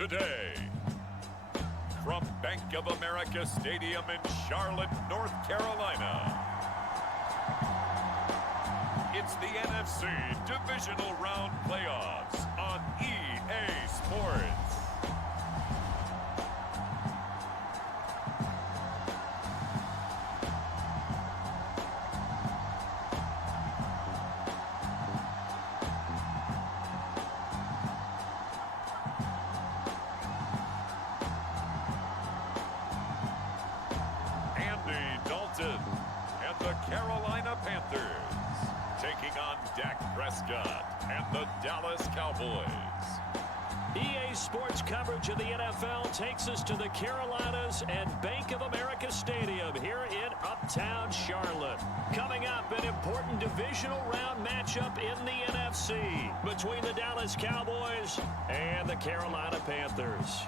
today. From Bank of America Stadium in Charlotte, North Carolina, it's the NFC Divisional Round Playoffs on EA Sports. And the Carolina Panthers taking on Dak Prescott and the Dallas Cowboys. EA Sports coverage of the NFL takes us to the Carolinas and Bank of America Stadium here in Uptown Charlotte. Coming up, an important divisional round matchup in the NFC between the Dallas Cowboys and the Carolina Panthers.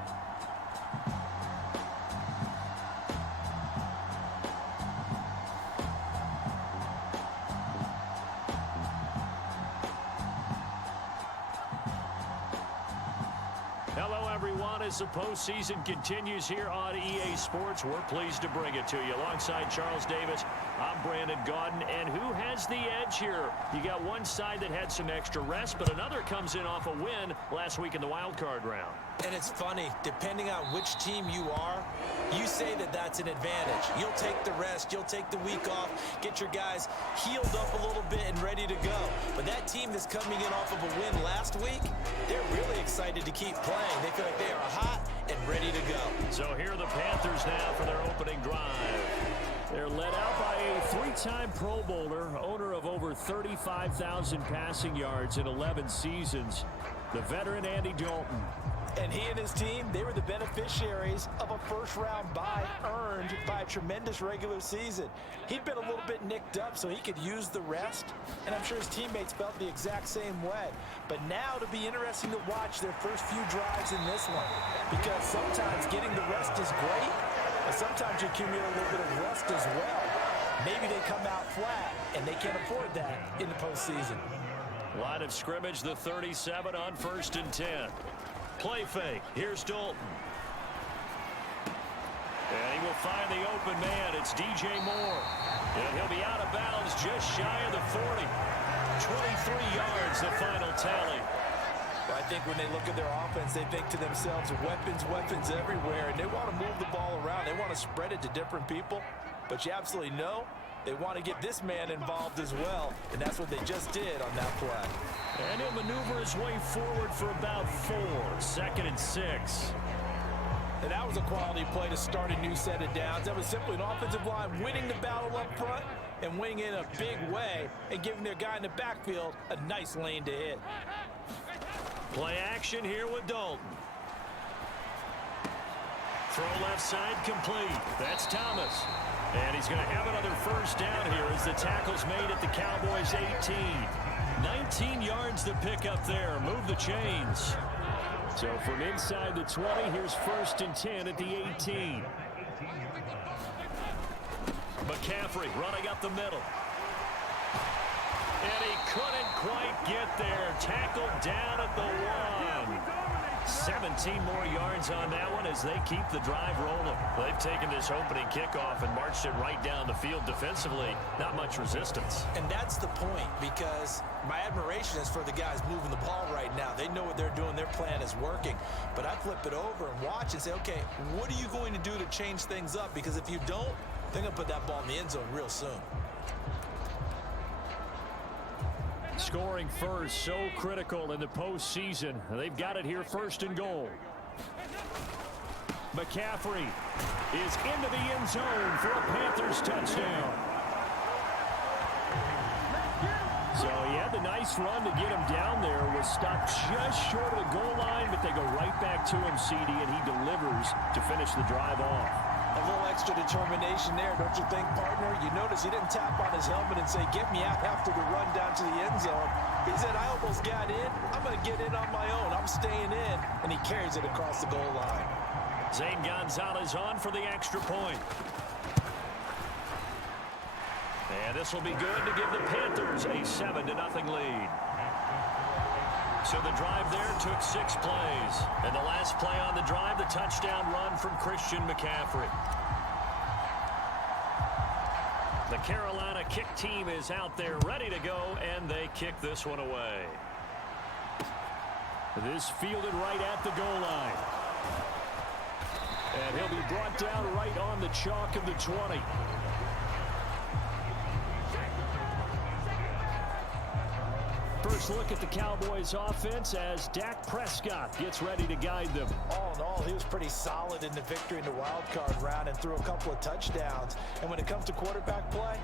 Hello, everyone. As the postseason continues here on EA Sports, we're pleased to bring it to you. Alongside Charles Davis, I'm Brandon Gaudin. And who has the edge here? You got one side that had some extra rest, but another comes in off a win last week in the wild card round. And it's funny, depending on which team you are, you say that that's an advantage. You'll take the rest, you'll take the week off, get your guys healed up a little bit and ready to go. But that team that's coming in off of a win last week, they're really excited to keep playing. They feel like they are hot and ready to go. So here are the Panthers now for their opening drive. They're led out by a three-time Pro Bowler, owner of over 35,000 passing yards in 11 seasons, the veteran Andy Dalton. And he and his team, they were the beneficiaries of a first-round bye earned by a tremendous regular season. He'd been a little bit nicked up, so he could use the rest, and I'm sure his teammates felt the exact same way. But now it'll be interesting to watch their first few drives in this one, because sometimes getting the rest is great, but sometimes you accumulate a little bit of rust as well. Maybe they come out flat, and they can't afford that in the postseason. Line of scrimmage, the 37 on 1st and 10. Play fake. Here's Dalton. And he will find the open man. It's DJ Moore. And he'll be out of bounds just shy of the 40. 23 yards, the final tally. Well, I think when they look at their offense, they think to themselves, weapons, weapons everywhere. And they want to move the ball around. They want to spread it to different people. But you absolutely know they want to get this man involved as well. And that's what they just did on that play. And he'll maneuver his way forward for about 4. 2nd and 6. And that was a quality play to start a new set of downs. That was simply an offensive line winning the battle up front and winning it in a big way and giving their guy in the backfield a nice lane to hit. Play action here with Dalton. Throw left side complete. That's Thomas. And he's going to have another first down here as the tackle's made at the Cowboys 18. 19 yards to pick up there. Move the chains. So from inside the 20, here's 1st and 10 at the 18. McCaffrey running up the middle. And he couldn't quite get there. Tackled down at the 1. 17 more yards on that one as they keep the drive rolling. They've taken this opening kickoff and marched it right down the field defensively. Not much resistance. And that's the point, because my admiration is for the guys moving the ball right now. They know what they're doing. Their plan is working. But I flip it over and watch and say, okay, what are you going to do to change things up? Because if you don't, they're going to put that ball in the end zone real soon. Scoring first, so critical in the postseason. They've got it here, 1st and goal. McCaffrey is into the end zone for a Panthers touchdown. So he had the nice run to get him down there. Was stopped just short of the goal line, but they go right back to him, CD, and he delivers to finish the drive off. A little extra determination there, don't you think, partner? You notice he didn't tap on his helmet and say, get me out after the run down to the end zone. He said, I almost got in. I'm going to get in on my own. I'm staying in. And he carries it across the goal line. Zane Gonzalez on for the extra point. And this will be good to give the Panthers a 7-0 lead. So the drive there took 6 plays. And the last play on the drive, the touchdown run from Christian McCaffrey. The Carolina kick team is out there ready to go, and they kick this one away. This fielded right at the goal line. And he'll be brought down right on the chalk of the 20. First look at the Cowboys offense as Dak Prescott gets ready to guide them. All in all, he was pretty solid in the victory in the wild card round and threw a couple of touchdowns. And when it comes to quarterback play,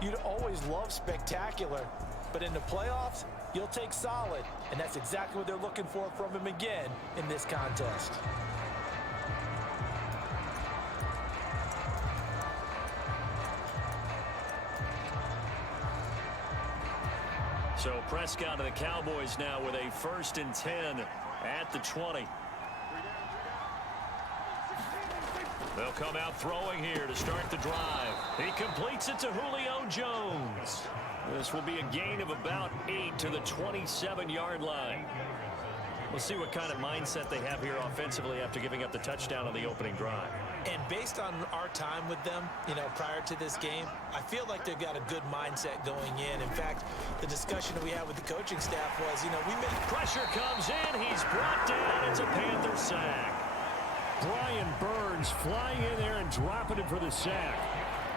you'd always love spectacular. But in the playoffs, you'll take solid. And that's exactly what they're looking for from him again in this contest. So Prescott of the Cowboys now with a 1st and 10 at the 20. They'll come out throwing here to start the drive. He completes it to Julio Jones. This will be a gain of about 8 to the 27-yard line. We'll see what kind of mindset they have here offensively after giving up the touchdown on the opening drive. And based on our time with them, prior to this game, I feel like they've got a good mindset going in. In fact, the discussion that we had with the coaching staff was, we made... Pressure comes in. He's brought down. It's a Panther sack. Brian Burns flying in there and dropping him for the sack.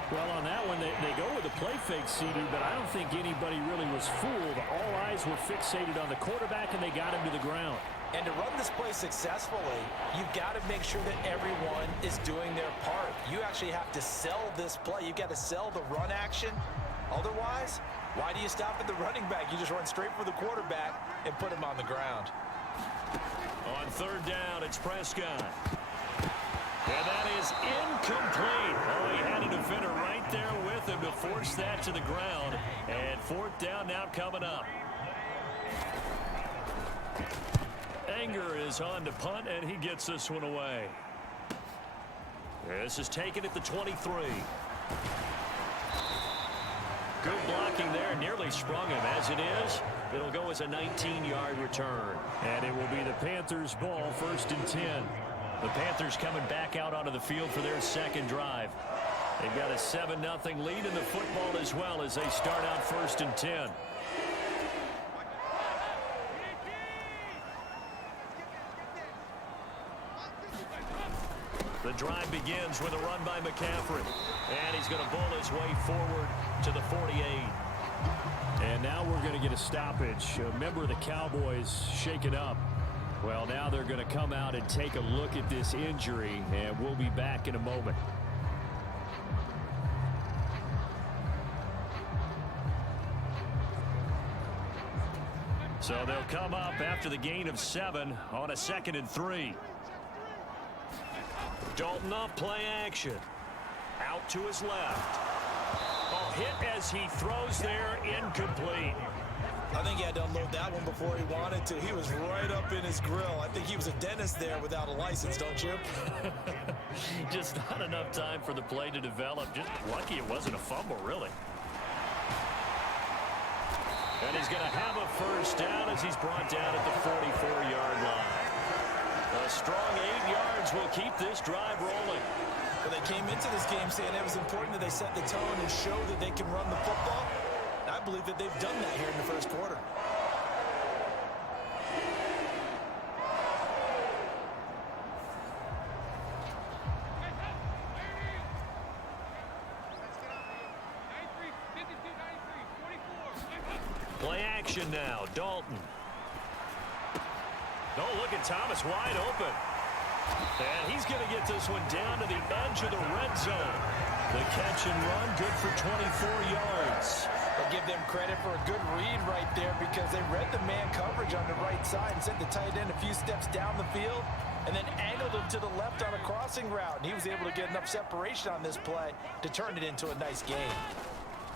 Well, on that one, they go with the play fake, CD, but I don't think anybody really was fooled. All eyes were fixated on the quarterback, and they got him to the ground. And to run this play successfully, you've got to make sure that everyone is doing their part. You actually have to sell this play. You've got to sell the run action. Otherwise, why do you stop at the running back? You just run straight for the quarterback and put him on the ground. On 3rd down, it's Prescott. And that is incomplete. Oh, he had a defender right there with him to force that to the ground. And 4th down now coming up. Anger is on to punt, and he gets this one away. This is taken at the 23. Good blocking there, nearly sprung him. As it is, it'll go as a 19-yard return. And it will be the Panthers' ball, 1st and 10. The Panthers coming back out onto the field for their 2nd drive. They've got a 7-0 lead in the football as well as they start out 1st and 10. The drive begins with a run by McCaffrey. And he's going to bull his way forward to the 48. And now we're going to get a stoppage. A member of the Cowboys shaken up. Well, now they're going to come out and take a look at this injury, and we'll be back in a moment. So they'll come up after the gain of 7 on a 2nd and 3. Dalton off play action. Out to his left. Oh, hit as he throws there, incomplete. I think he had to unload that one before he wanted to. He was right up in his grill. I think he was a dentist there without a license, don't you? Just not enough time for the play to develop. Just lucky it wasn't a fumble, really. And he's going to have a 1st down as he's brought down at the 44-yard line. A strong 8 yards will keep this drive rolling. Well, they came into this game saying it was important that they set the tone and show that they can run the football. I believe that they've done that here in the 1st quarter. Play action now, Dalton. Oh, look at Thomas wide open. And he's going to get this one down to the edge of the red zone. The catch and run, good for 24 yards. I'll give them credit for a good read right there because they read the man coverage on the right side and sent the tight end a few steps down the field and then angled him to the left on a crossing route. And he was able to get enough separation on this play to turn it into a nice game.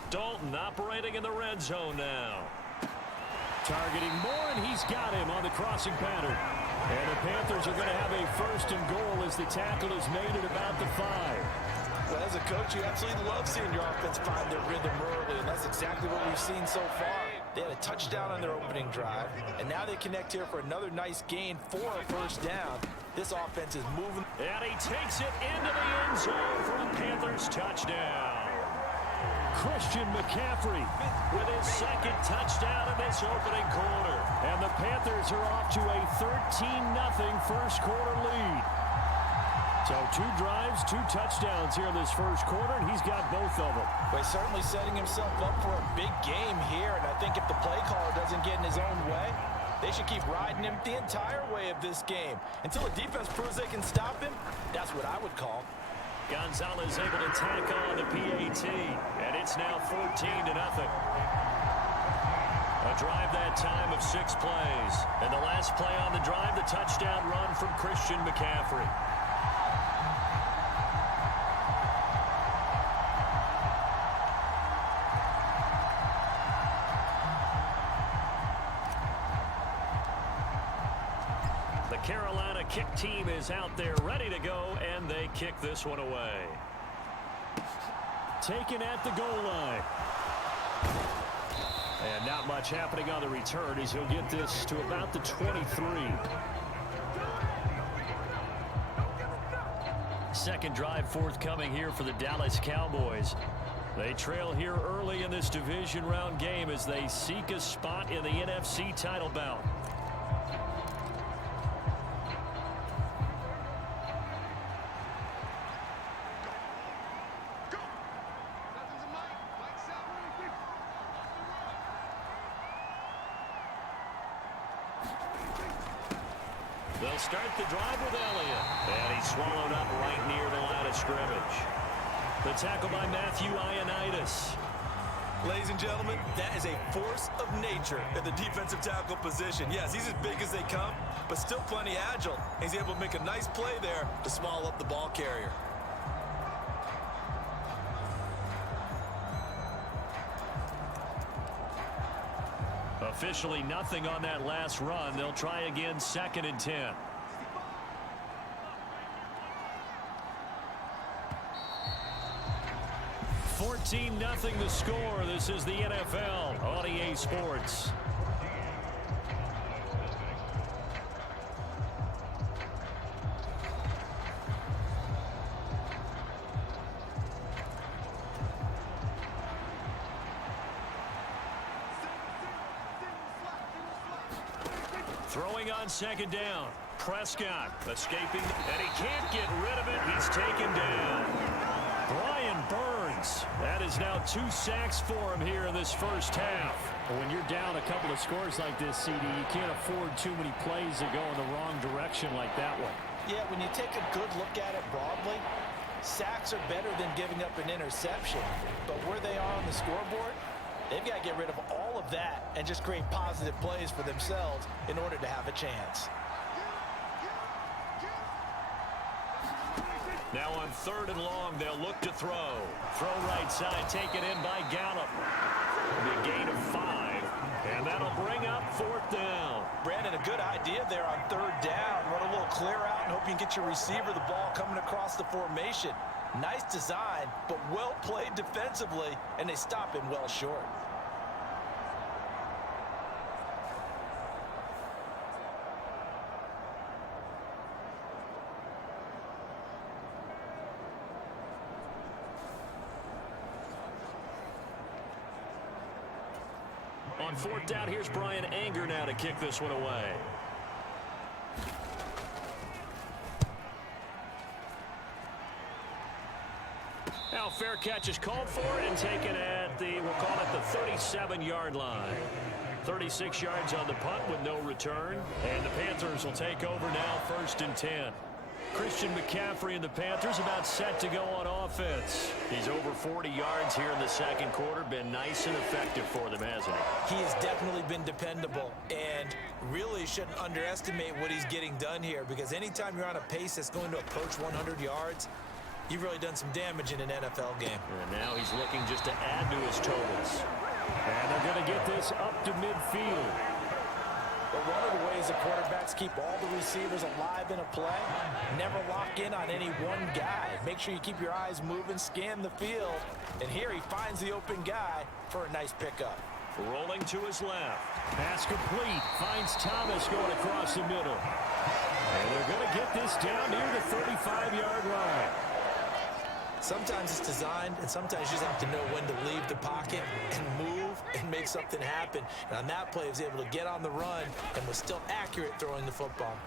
Dalton operating in the red zone now. Targeting Moore, and he's got him on the crossing pattern. And the Panthers are going to have a 1st and goal as the tackle is made at about the 5. Well, as a coach, you absolutely love seeing your offense find their rhythm early, and that's exactly what we've seen so far. They had a touchdown on their opening drive, and now they connect here for another nice gain for a 1st down. This offense is moving. And he takes it into the end zone for a Panthers touchdown. Christian McCaffrey with his second touchdown in this opening quarter. And the Panthers are off to a 13-0 first quarter lead. So 2 drives, 2 touchdowns here in this first quarter, and he's got both of them. Well, he's certainly setting himself up for a big game here, and I think if the play caller doesn't get in his own way, they should keep riding him the entire way of this game. Until the defense proves they can stop him, that's what I would call. Gonzalez able to tack on the PAT, and it's now 14-0. A drive that time of 6 plays. And the last play on the drive, the touchdown run from Christian McCaffrey. The Carolina kick team is out there ready to go, and they kick this one away. Taken at the goal line. And not much happening on the return as he'll get this to about the 23. Second drive forthcoming here for the Dallas Cowboys. They trail here early in this division round game as they seek a spot in the NFC title bout. They'll start the drive with Elliott. And he's swallowed up right near the line of scrimmage. The tackle by Matthew Ioannidis. Ladies and gentlemen, that is a force of nature at the defensive tackle position. Yes, he's as big as they come, but still plenty agile. He's able to make a nice play there to swallow up the ball carrier. Officially nothing on that last run. They'll try again, 2nd and 10. $14-0 the score. This is the NFL on EA Sports. Throwing on 2nd down. Prescott escaping, and he can't get rid of it. He's taken down. Brian Burns. That is now 2 sacks for him here in this first half. When you're down a couple of scores like this, CD, you can't afford too many plays that go in the wrong direction like that one. Yeah, when you take a good look at it broadly, sacks are better than giving up an interception. But where they are on the scoreboard, they've got to get rid of all of that and just create positive plays for themselves in order to have a chance. Now on 3rd and long, they'll look to throw. Throw right side, taken in by Gallup. A gain of 5, and that'll bring up 4th down. Brandon, a good idea there on 3rd down. Run a little clear out and hope you can get your receiver the ball coming across the formation. Nice design, but well played defensively, and they stop him well short. On 4th down, here's Brian Anger now to kick this one away. Now fair catch is called for and taken at the, we'll call it the 37-yard line. 36 yards on the punt with no return. And the Panthers will take over now, 1st and 10. Christian McCaffrey and the Panthers about set to go on offense. He's over 40 yards here in the 2nd quarter. Been nice and effective for them, hasn't he? He has definitely been dependable and really shouldn't underestimate what he's getting done here, because anytime you're on a pace that's going to approach 100 yards, you've really done some damage in an NFL game. And now he's looking just to add to his totals. And they're going to get this up to midfield. But one of the ways the quarterbacks keep all the receivers alive in a play, never lock in on any one guy. Make sure you keep your eyes moving, scan the field, and here he finds the open guy for a nice pickup. Rolling to his left. Pass complete. Finds Thomas going across the middle. And they're going to get this It's down near the 35-yard line. Sometimes it's designed, and sometimes you just have to know when to leave the pocket and move and make something happen. And on that play, he was able to get on the run and was still accurate throwing the football.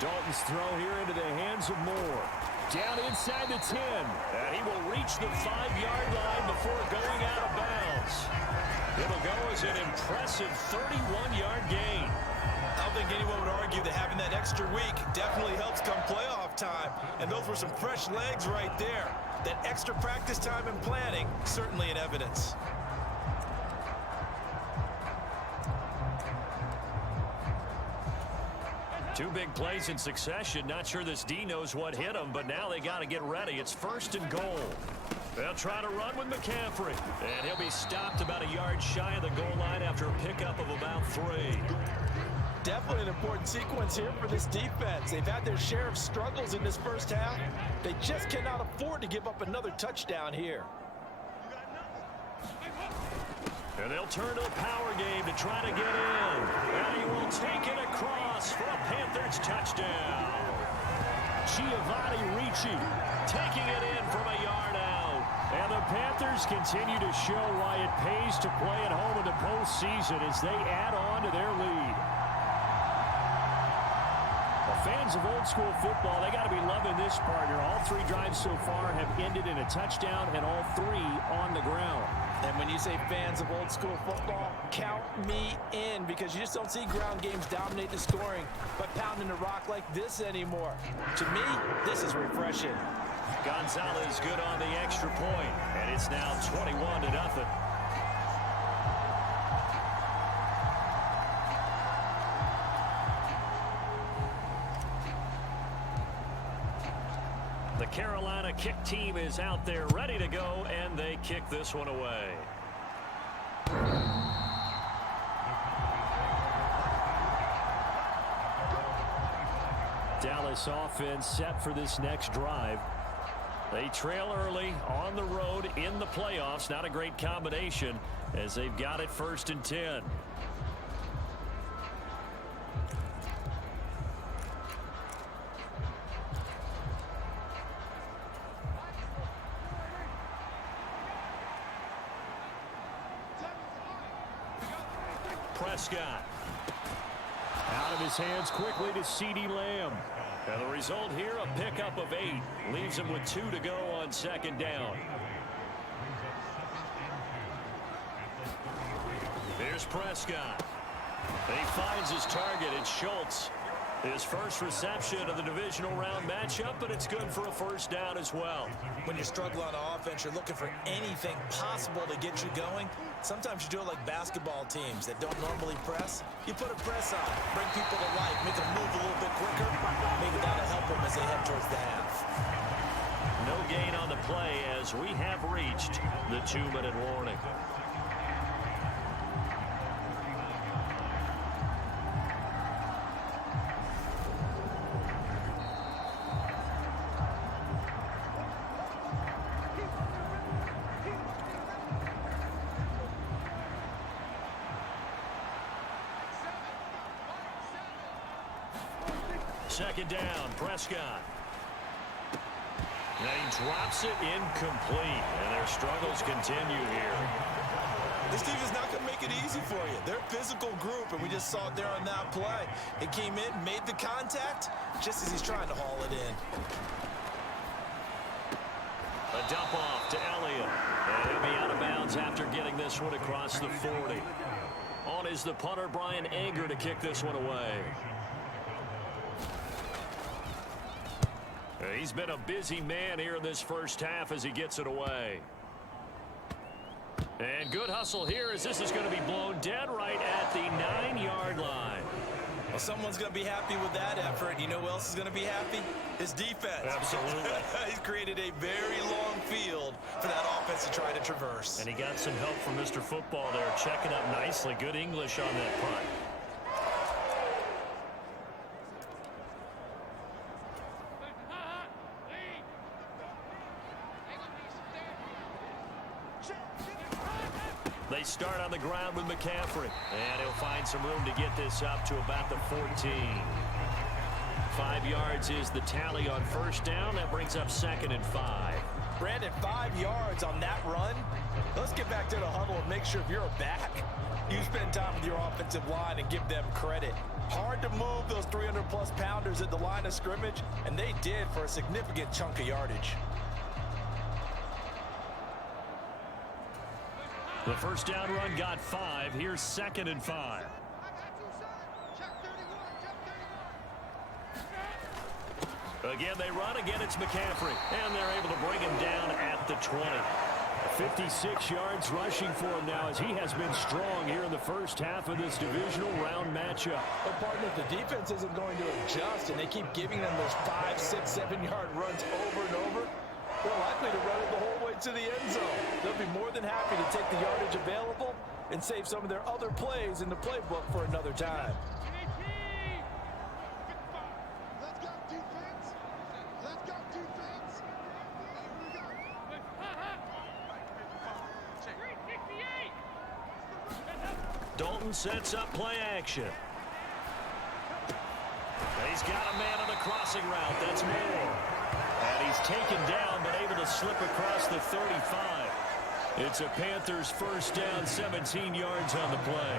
Dalton's throw here into the hands of Moore. Down inside the 10. And he will reach the 5-yard line before going out of bounds. It'll go as an impressive 31-yard gain. I don't think anyone would argue that having that extra week definitely helps come playoff time. And those were some fresh legs right there. That extra practice time and planning, certainly in evidence. Two big plays in succession. Not sure this D knows what hit him, but now they got to get ready. It's 1st and goal. They'll try to run with McCaffrey. And he'll be stopped about a yard shy of the goal line after a pickup of about 3. Definitely an important sequence here for this defense. They've had their share of struggles in this first half. They just cannot afford to give up another touchdown here. And they'll turn to the power game to try to get in. And he will take it across for a Panthers touchdown. Giovanni Ricci taking it in from a yard out. And the Panthers continue to show why it pays to play at home in the postseason as they add on to their lead. Fans of old school football, they got to be loving this partner. All 3 drives so far have ended in a touchdown, and all 3 on the ground. And when you say fans of old school football, count me in, because you just don't see ground games dominate the scoring by pounding the rock like this anymore. To me, this is refreshing. Gonzalez good on the extra point, and it's now 21-0. The Carolina kick team is out there ready to go, and they kick this one away. Dallas offense set for this next drive. They trail early on the road in the playoffs. Not a great combination as they've got it 1st and 10. Prescott. Out of his hands quickly to CeeDee Lamb. And the result here, a pickup of 8. Leaves him with 2 to go on 2nd down. Here's Prescott. And he finds his target. It's Schultz. His first reception of the divisional round matchup, but it's good for a 1st down as well. When you struggle on offense, you're looking for anything possible to get you going. Sometimes you do it like basketball teams that don't normally press. You put a press on, bring people to life, make them move a little bit quicker. Maybe that'll help them as they head towards the half. No gain on the play as we have reached the 2-minute warning. Second down, Prescott. And he drops it incomplete, and their struggles continue here. This team is not going to make it easy for you. They're a physical group, and we just saw it there on that play. It came in, made the contact, just as he's trying to haul it in. A dump off to Elliott. And he'll be out of bounds after getting this one across the 40. On is the punter, Brian Anger, to kick this one away. He's been a busy man here in this first half as he gets it away. And good hustle here as this is going to be blown dead right at the 9-yard line. Well, someone's going to be happy with that effort. You know who else is going to be happy? His defense. Absolutely. He's created a very long field for that offense to try to traverse. And he got some help from Mr. Football there, checking up nicely. Good English on that punt. They start on the ground with McCaffrey. And he'll find some room to get this up to about the 14. 5 yards is the tally on first down. That brings up 2nd and 5. Brandon, 5 yards on that run. Let's get back to the huddle and make sure if you're a back, you spend time with your offensive line and give them credit. Hard to move those 300-plus pounders at the line of scrimmage, and they did for a significant chunk of yardage. The first down run got 5. Here's 2nd and 5. Again, they run. Again, it's McCaffrey. And they're able to bring him down at the 20. 56 yards rushing for him now as he has been strong here in the first half of this divisional round matchup. But, partner, if the defense isn't going to adjust and they keep giving them those 5, 6, 7-yard runs over and over, they're likely to run it the whole way to the end zone. They'll be more than happy to take the yardage available and save some of their other plays in the playbook for another time. Dalton sets up play action. He's got a man on the crossing route. That's Moore. And he's taken down, but able to slip across the 35. It's a Panthers first down, 17 yards on the play.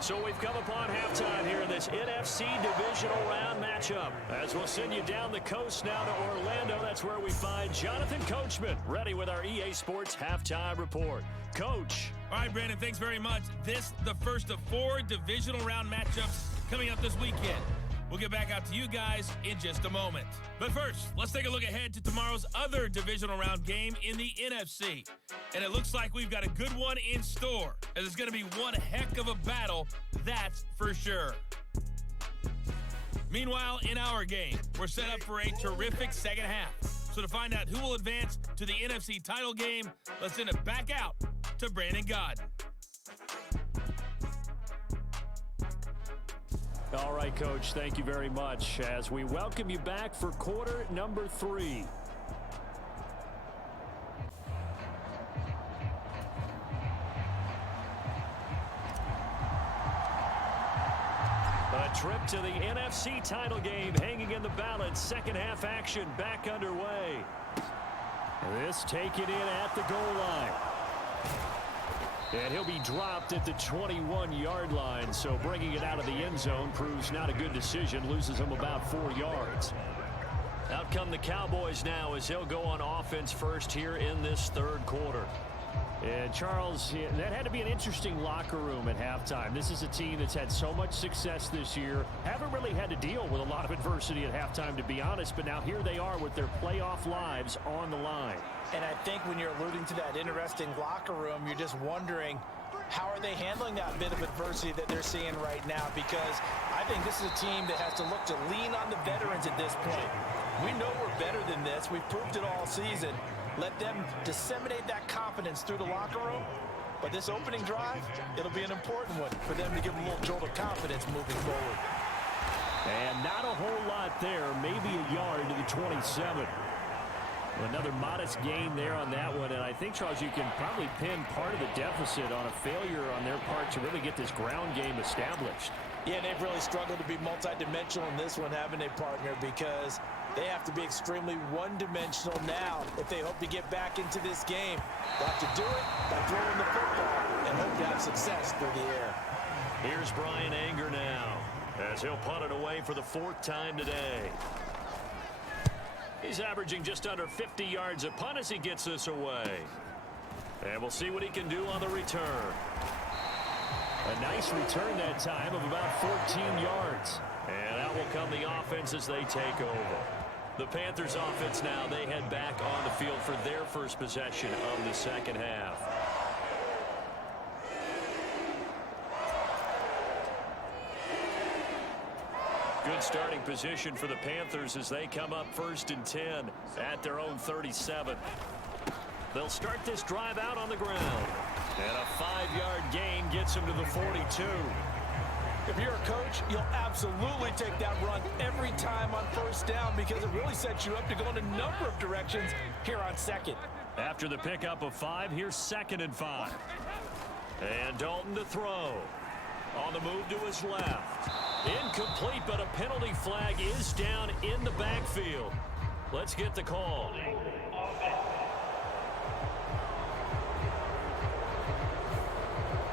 So we've come upon halftime here in this NFC Divisional Round matchup. As we'll send you down the coast now to Orlando, that's where we find Jonathan Coachman, ready with our EA Sports Halftime Report. Coach. All right, Brandon, thanks very much. This the first of 4 Divisional Round matchups coming up this weekend. We'll get back out to you guys in just a moment. But first, let's take a look ahead to tomorrow's other Divisional Round game in the NFC. And it looks like we've got a good one in store, as it's going to be one heck of a battle, that's for sure. Meanwhile, in our game, we're set up for a terrific second half. So to find out who will advance to the NFC title game, let's send it back out to Brandon Godden. All right, Coach, thank you very much as we welcome you back for quarter number 3. A trip to the NFC title game hanging in the balance. Second half action back underway. This taken in at the goal line. And he'll be dropped at the 21-yard line, so bringing it out of the end zone proves not a good decision, loses him about 4 yards. Out come the Cowboys now as he'll go on offense first here in this third quarter. And, Charles, that had to be an interesting locker room at halftime. This is a team that's had so much success this year. Haven't really had to deal with a lot of adversity at halftime, to be honest, but now here they are with their playoff lives on the line. And I think when you're alluding to that interesting locker room, you're just wondering, how are they handling that bit of adversity that they're seeing right now? Because I think this is a team that has to look to lean on the veterans at this point. We know we're better than this. We've proved it all season. Let them disseminate that confidence through the locker room. But this opening drive, it'll be an important one for them to give them a little jolt of confidence moving forward. And not a whole lot there, maybe a yard to the 27. Another modest gain there on that one, and I think, Charles, you can probably pin part of the deficit on a failure on their part to really get this ground game established. Yeah, they've really struggled to be multidimensional in this one, haven't they, partner? Because they have to be extremely one-dimensional now if they hope to get back into this game. They'll have to do it by throwing the football and hope to have success through the air. Here's Brian Anger now as he'll punt it away for the 4th time today. He's averaging just under 50 yards a punt as he gets this away. And we'll see what he can do on the return. A nice return that time of about 14 yards. And out will come the offense as they take over. The Panthers offense now, they head back on the field for their first possession of the second half. Good starting position for the Panthers as they come up 1st and 10 at their own 37. They'll start this drive out on the ground. And a 5-yard gain gets them to the 42. If you're a coach, you'll absolutely take that run every time on down because it really sets you up to go in a number of directions here on second. After the pickup of 5, here's 2nd and 5. And Dalton to throw. On the move to his left. Incomplete, but a penalty flag is down in the backfield. Let's get the call.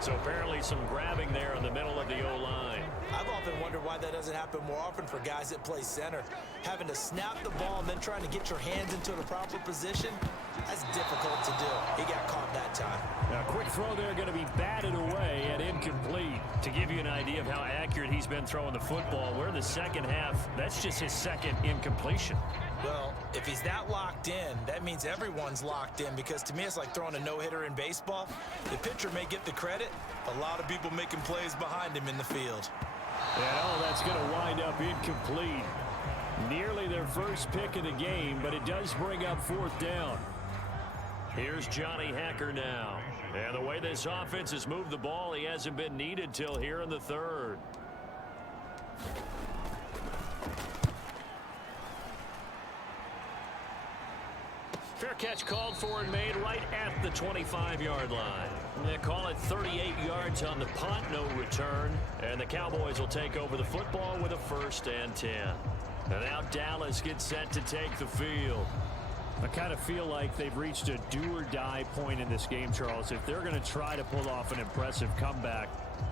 So apparently some grabbing there in the middle of the O-line. I've often wondered why that doesn't happen more often for guys that play center. Having to snap the ball and then trying to get your hands into the proper position, that's difficult to do. He got caught that time. Now, quick throw there going to be batted away and incomplete. To give you an idea of how accurate he's been throwing the football, we're in the second half. That's just his second incompletion. Well, if he's that locked in, that means everyone's locked in, because to me it's like throwing a no-hitter in baseball. The pitcher may get the credit, a lot of people making plays behind him in the field. And all that's going to wind up incomplete. Nearly their first pick of the game, but it does bring up 4th down. Here's Johnny Hacker now. And the way this offense has moved the ball, he hasn't been needed till here in the 3rd. Fair catch called for and made right at the 25-yard line. They call it 38 yards on the punt, no return. And the Cowboys will take over the football with a 1st and 10. And now Dallas gets set to take the field. I kind of feel like they've reached a do-or-die point in this game, Charles. If they're going to try to pull off an impressive comeback,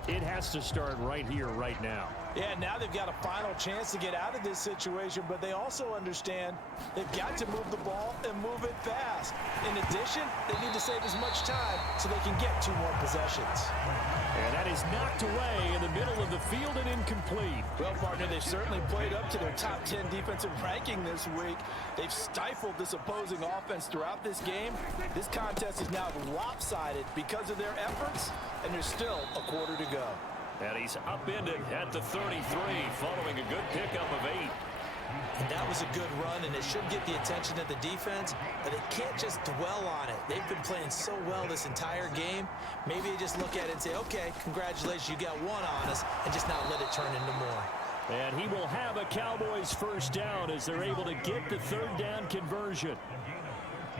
it has to start right here, right now. Yeah, now they've got a final chance to get out of this situation, but they also understand they've got to move the ball and move it fast. In addition, they need to save as much time so they can get 2 more possessions. And that is knocked away in the middle of the field and incomplete. Well, partner, they've certainly played up to their top 10 defensive ranking this week. They've stifled this opposing offense throughout this game. This contest is now lopsided because of their efforts, and there's still a quarter to go. And he's upended at the 33 following a good pickup of 8. And that was a good run, and it should get the attention of the defense, but they can't just dwell on it. They've been playing so well this entire game. Maybe they just look at it and say, okay, congratulations, you got 1 on us, and just not let it turn into more. And he will have a Cowboys 1st down as they're able to get the 3rd down conversion.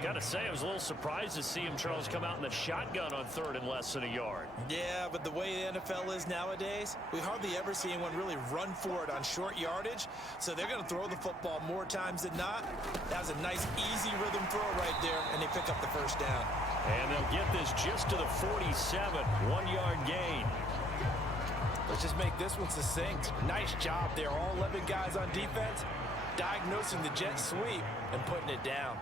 Got to say, I was a little surprised to see him, Charles, come out in the shotgun on 3rd and less than a yard. Yeah, but the way the NFL is nowadays, we hardly ever see anyone really run for it on short yardage. So they're going to throw the football more times than not. That was a nice, easy rhythm throw right there, and they pick up the 1st down. And they'll get this just to the 47, 1-yard gain. Let's just make this one succinct. Nice job there. All 11 guys on defense diagnosing the jet sweep and putting it down.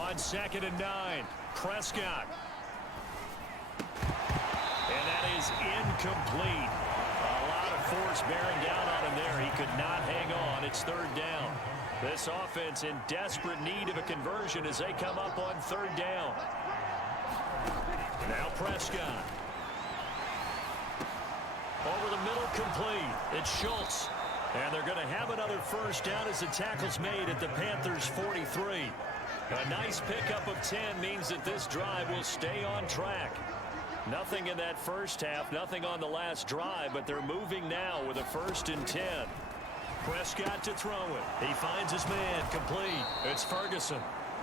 On 2nd and 9, Prescott. And that is incomplete. A lot of force bearing down on him there. He could not hang on. It's 3rd down. This offense in desperate need of a conversion as they come up on 3rd down. Now Prescott. Over the middle, complete. It's Schultz. And they're going to have another 1st down as the tackle's made at the Panthers' 43. A nice pickup of 10 means that this drive will stay on track. Nothing in that first half, nothing on the last drive, but they're moving now with a 1st and 10. Prescott to throw it. He finds his man, complete. It's Ferguson.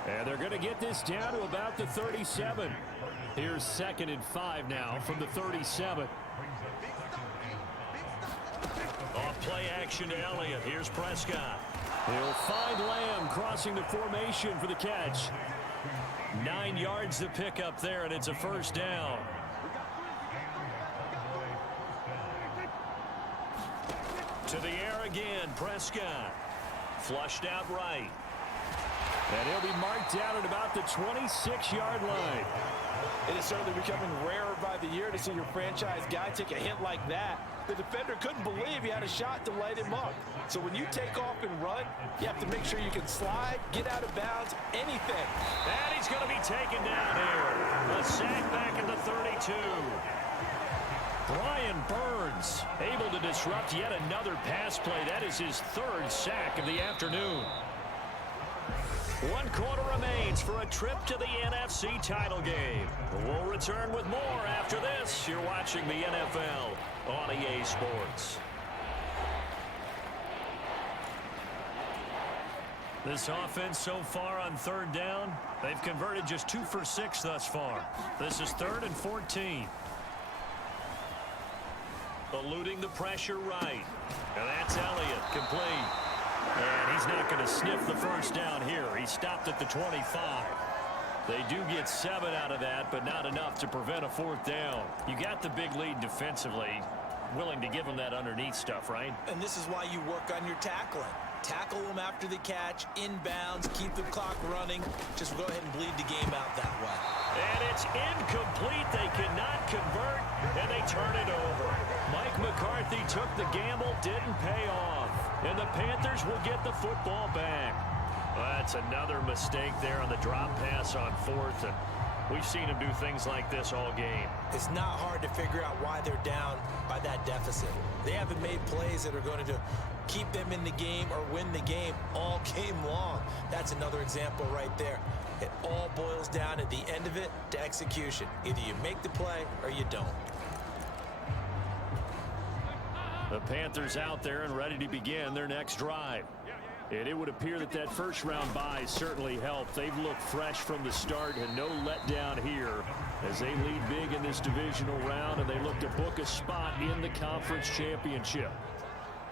And they're going to get this down to about the 37. Here's 2nd and 5 now from the 37. Off play action to Elliott. Here's Prescott. He'll find Lamb crossing the formation for the catch. 9 yards to pick up there, and it's a 1st down. To the air again, Prescott. Flushed out right. And he'll be marked down at about the 26-yard line. It is certainly becoming rarer by the year to see your franchise guy take a hit like that. The defender couldn't believe he had a shot to light him up. So when you take off and run, you have to make sure you can slide, get out of bounds, anything. And he's going to be taken down here. A sack back at the 32. Brian Burns able to disrupt yet another pass play. That is his 3rd sack of the afternoon. 1 quarter remains for a trip to the NFC title game. We'll return with more after this. You're watching the NFL on EA Sports. This offense so far on third down, they've converted just 2 for 6 thus far. This is 3rd and 14. Eluding the pressure right. And that's Elliott, complete. And he's not going to sniff the first down here. He stopped at the 25. They do get 7 out of that, but not enough to prevent a 4th down. You got the big lead defensively. Willing to give them that underneath stuff, right? And this is why you work on your tackling. Tackle them after the catch, inbounds, keep the clock running. Just go ahead and bleed the game out that way. And it's incomplete. They cannot convert, and they turn it over. Mike McCarthy took the gamble, didn't pay off. And the Panthers will get the football back. Well, that's another mistake there on the drop pass on 4th. And we've seen him do things like this all game. It's not hard to figure out why they're down by that deficit. They haven't made plays that are going to keep them in the game or win the game all game long. That's another example right there. It all boils down at the end of it to execution. Either you make the play or you don't. The Panthers out there and ready to begin their next drive. And it would appear that that first-round bye certainly helped. They've looked fresh from the start and no letdown here as they lead big in this divisional round, and they look to book a spot in the conference championship.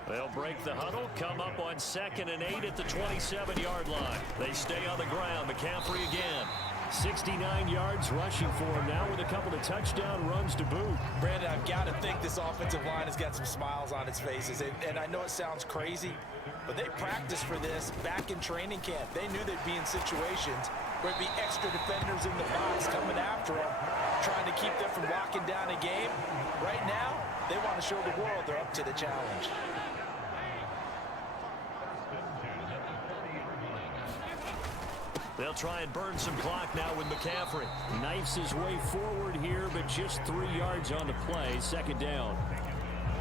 They'll break the huddle, come up on 2nd and 8 at the 27-yard line. They stay on the ground. McCaffrey again. 69 yards rushing for him now with a couple of touchdown runs to boot. Brandon, I've got to think this offensive line has got some smiles on its faces. And I know it sounds crazy, but they practiced for this back in training camp. They knew they'd be in situations where it'd be extra defenders in the box coming after them, trying to keep them from locking down a game. Right now, they want to show the world they're up to the challenge. They'll try and burn some clock now with McCaffrey. Knifes his way forward here, but just 3 yards on the play. 2nd down.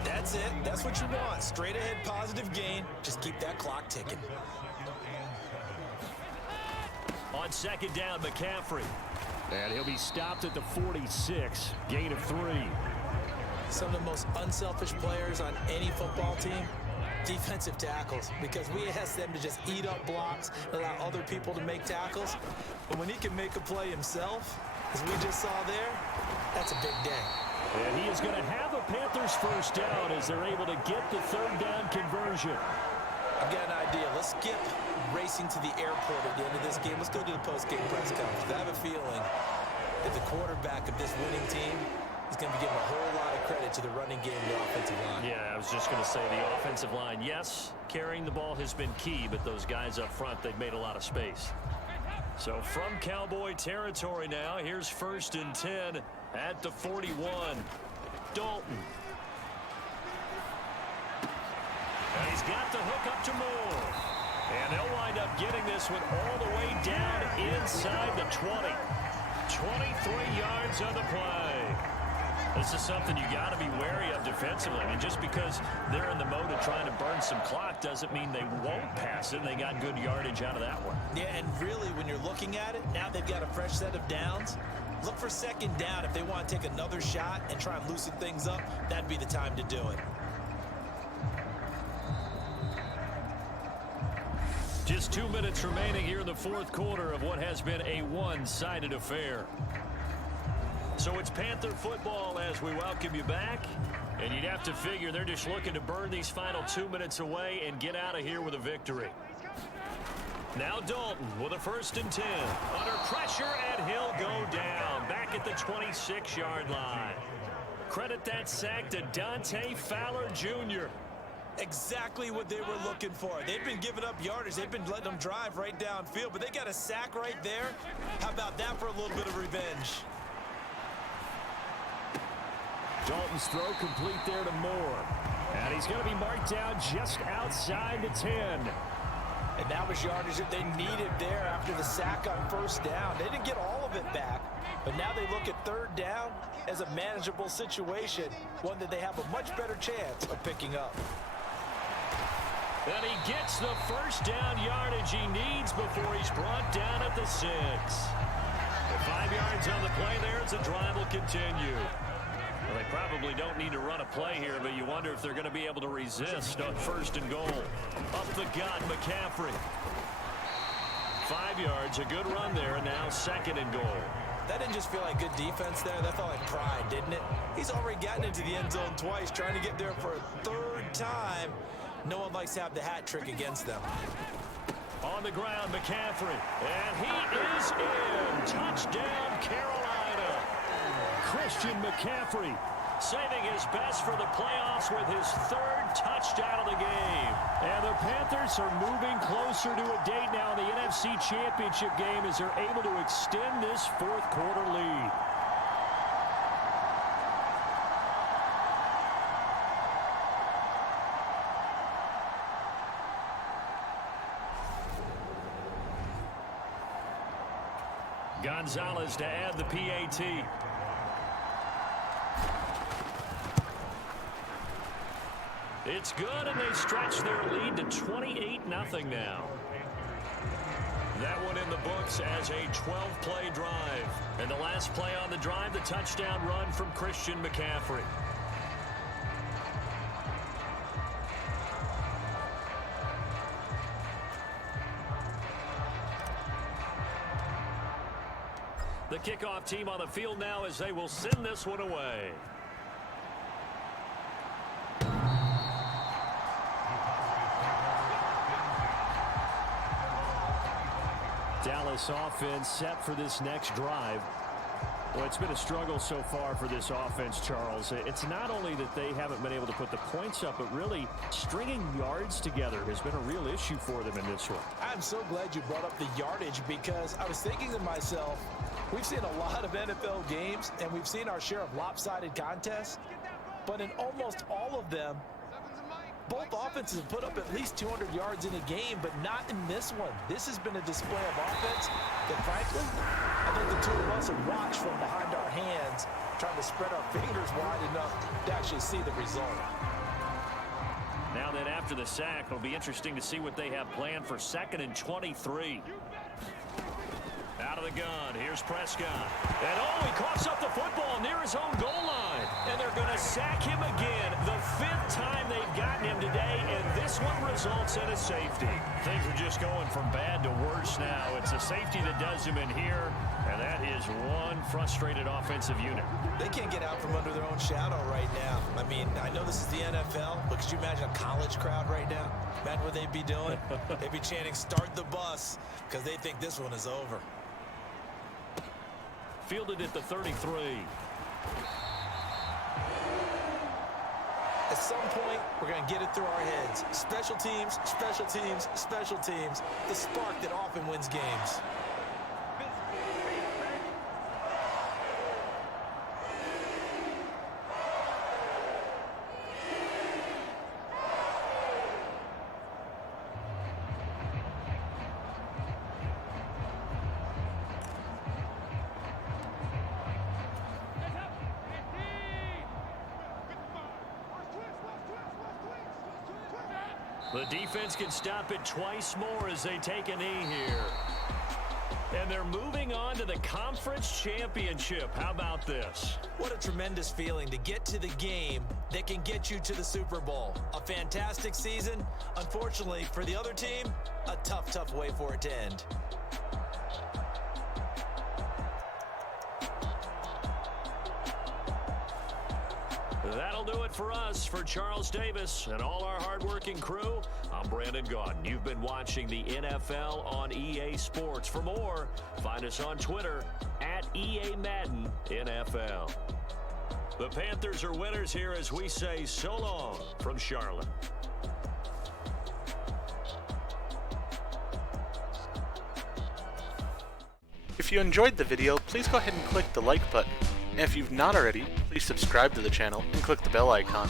That's it. That's what you want. Straight ahead positive gain. Just keep that clock ticking. On 2nd down, McCaffrey. And he'll be stopped at the 46. Gain of 3. Some of the most unselfish players on any football team, defensive tackles, because we ask them to just eat up blocks, allow other people to make tackles. But when he can make a play himself, as we just saw there, that's a big day. And he is going to have a Panthers first down as they're able to get the 3rd down conversion. I've got an idea. Let's skip racing to the airport at the end of this game. Let's go to the post-game press conference. I have a feeling that the quarterback of this winning team is going to be giving a whole lot of credit to the running game and the offensive line. Yeah, I was just going to say the offensive line. Yes, carrying the ball has been key, but those guys up front, they've made a lot of space. So from Cowboy territory now, here's 1st and 10 at the 41. Dalton. And he's got the hook up to Moore. And they'll wind up getting this one all the way down inside the 20. 23 yards on the play. This is something you got to be wary of defensively. I mean, just because they're in the mode of trying to burn some clock doesn't mean they won't pass it. They got good yardage out of that one. Yeah, and really, when you're looking at it, now they've got a fresh set of downs. Look for 2nd down. If they want to take another shot and try and loosen things up, that'd be the time to do it. Just 2 minutes remaining here in the 4th quarter of what has been a one-sided affair. So it's Panther football as we welcome you back. And you'd have to figure they're just looking to burn these final 2 minutes away and get out of here with a victory. Now Dalton with a 1st and 10. Under pressure, and he'll go down. Back at the 26-yard line. Credit that sack to Dante Fowler Jr. Exactly what they were looking for. They've been giving up yardage. They've been letting them drive right downfield, but they got a sack right there. How about that for a little bit of revenge? Dalton's throw complete there to Moore. And he's going to be marked down just outside the 10. And that was yardage that they needed there after the sack on 1st down. They didn't get all of it back, but now they look at 3rd down as a manageable situation, one that they have a much better chance of picking up. And he gets the 1st down yardage he needs before he's brought down at the 6. With 5 yards on the play there, as the drive will continue. Well, they probably don't need to run a play here, but you wonder if they're going to be able to resist on 1st and goal. Up the gut, McCaffrey. 5 yards, a good run there, and now 2nd and goal. That didn't just feel like good defense there. That felt like pride, didn't it? He's already gotten into the end zone twice, trying to get there for a 3rd time. No one likes to have the hat trick against them. On the ground, McCaffrey. And he is in. Touchdown, Carolina. Christian McCaffrey saving his best for the playoffs with his 3rd touchdown of the game. And the Panthers are moving closer to a date now in the NFC Championship game as they're able to extend this 4th quarter lead. Gonzalez to add the PAT. It's good, and they stretch their lead to 28-0 now. That one in the books as a 12-play drive. And the last play on the drive, the touchdown run from Christian McCaffrey. The kickoff team on the field now as they will send this one away. Dallas offense set for this next drive. Well, it's been a struggle so far for this offense, Charles. It's not only that they haven't been able to put the points up, but really stringing yards together has been a real issue for them in this one. I'm so glad you brought up the yardage because I was thinking to myself, we've seen a lot of NFL games and we've seen our share of lopsided contests, but in almost all of them, both offenses have put up at least 200 yards in a game, but not in this one. This has been a display of offense that, frankly, I think the two of us have watched from behind our hands, trying to spread our fingers wide enough to actually see the result. Now that after the sack, it'll be interesting to see what they have planned for 2nd and 23. Out of the gun, here's Prescott. And he coughs up the football near his own goal line. And they're going to sack him again, the 5th time they've gotten him today, and this one results in a safety. Things are just going from bad to worse now. It's a safety that does him in here, and that is one frustrated offensive unit. They can't get out from under their own shadow right now. I mean, I know this is the NFL, but could you imagine a college crowd right now? Imagine what they'd be doing. They'd be chanting, "Start the bus," because they think this one is over. Fielded at the 33. At some point, we're going to get it through our heads. Special teams, special teams, special teams. The spark that often wins games. The defense can stop it twice more as they take a knee here. And they're moving on to the conference championship. How about this? What a tremendous feeling to get to the game that can get you to the Super Bowl. A fantastic season. Unfortunately, for the other team, a tough way for it to end. That'll do it for us. For Charles Davis and all our hardworking crew, I'm Brandon Gaudin. You've been watching the NFL on EA Sports. For more, find us on Twitter at EA Madden NFL. The Panthers are winners here as we say so long from Charlotte. If you enjoyed the video, please go ahead and click the like button. And if you've not already, please subscribe to the channel and click the bell icon